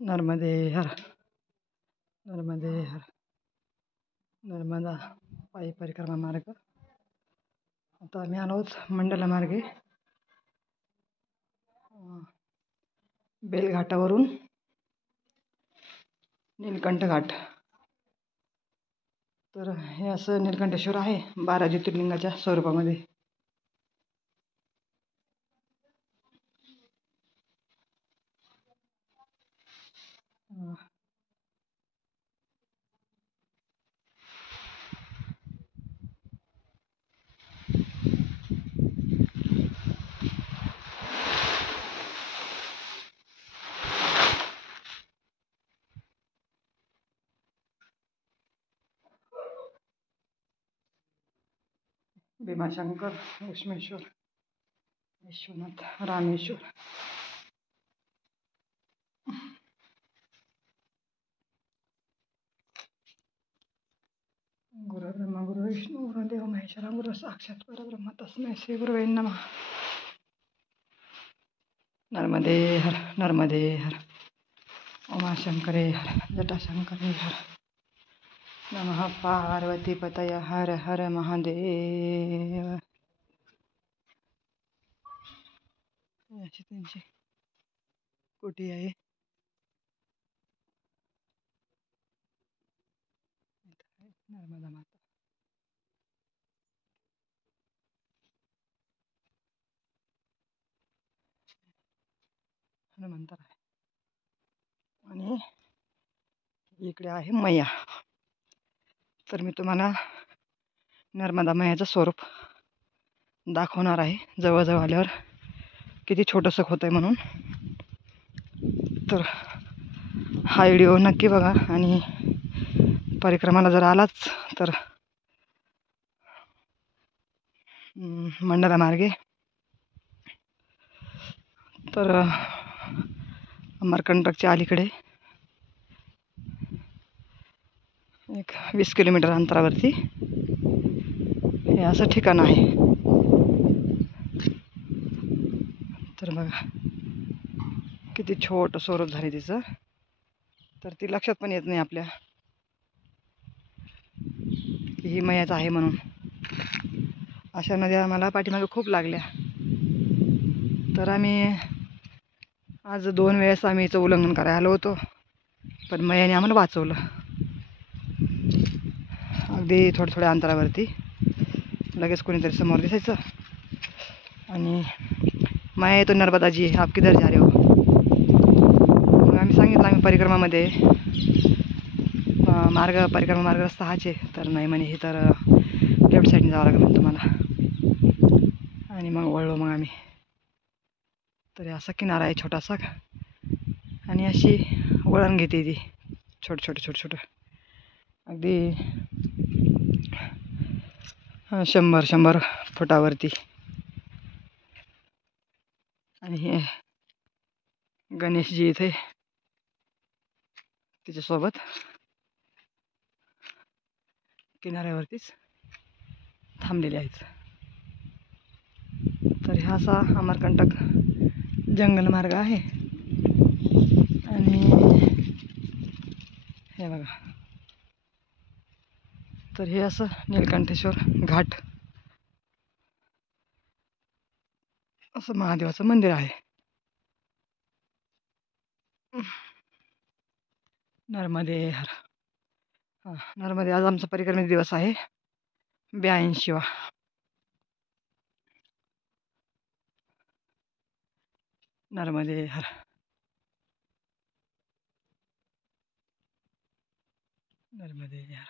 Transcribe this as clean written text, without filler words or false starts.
नर्मदे हर, नर्मदे हर. नर्मदा पायी परिक्रमा मार्ग. आता आम्ही आलो आहोत मंडला मार्गे बेलघाटावरून नीलकंठ घाट. तर हे असं नीलकंठेश्वर आहे 12 ज्योतिर्लिंगाच्या स्वरूपामध्ये. भीमाशंकर, उष्मेश्वर, विश्वनाथ, रामेश्वर. गुरु ब्रह्मा गुरु विष्णू गुरु देव महेश्वरा गुरु साक्षात परब्रह्म तस्मै श्री गुरुवे नमः. नर्मदे हर, नर्मदे हर. उमाशंकरे हर, जटाशंकरे हर. नमः पार्वती पतय हर हर महादेव. अशी त्यांची कुटी आहे. नर्मदा माता. हनुमंतर आहे आणि इकडे आहे मैया. तर मी तुम्हाला नर्मदा मैयाचं स्वरूप दाखवणार आहे जवळजवळ आल्यावर किती छोटंसं होतंय म्हणून. तर हा व्हिडिओ नक्की बघा आणि परिक्रमाला जर आलाच तर मंडला मार्गे तर अमरकंटकच्या अलीकडे एक 20 किलोमीटर अंतरावरती हे असं ठिकाण आहे. तर बघा किती छोटं स्वरूप झाले तिचं. तर ती लक्षात पण येत नाही आपल्या की ही मैयाच आहे म्हणून. अशा नद्या आम्हाला पाठीमागे खूप लागल्या. तर आम्ही आज 2 वेळेस आम्ही हिचं उल्लंघन करायला आलो होतो, पण मैयाने आम्हाला वाचवलं. अगदी थोड्या अंतरावरती लगेच कोणीतरी समोर दिसायचं आणि मैया तो नर्मदाजी आहे, आप किधर जा रहे हो. मग आम्ही सांगितलं आम्ही परिक्रमामध्ये परिक्रमा मार्ग रस्ता हाच आहे. तर नाही म्हणे, हे तर लेफ्ट साईडने जावं लागेल तुम्हाला. आणि मग वळलो मग आम्ही. तर असा किनारा आहे छोटासा आणि अशी वळण घेते ती छोटं अगदी 100 फुटावरती. आणि हे गणेशजी इथे तिच्यासोबत किनाऱ्यावरतीच थांबलेले आहेत. तर हा असा अमरकंटक जंगल मार्ग आहे. आणि हे बघा, तर हे असं नीलकंठेश्वर घाट असं महादेवाचं मंदिर आहे. नर्मदे हर. नर्मदे. आज आमचा परिक्रमेचा दिवस आहे 82वा. नर्मदे हर. नर्मदे हर.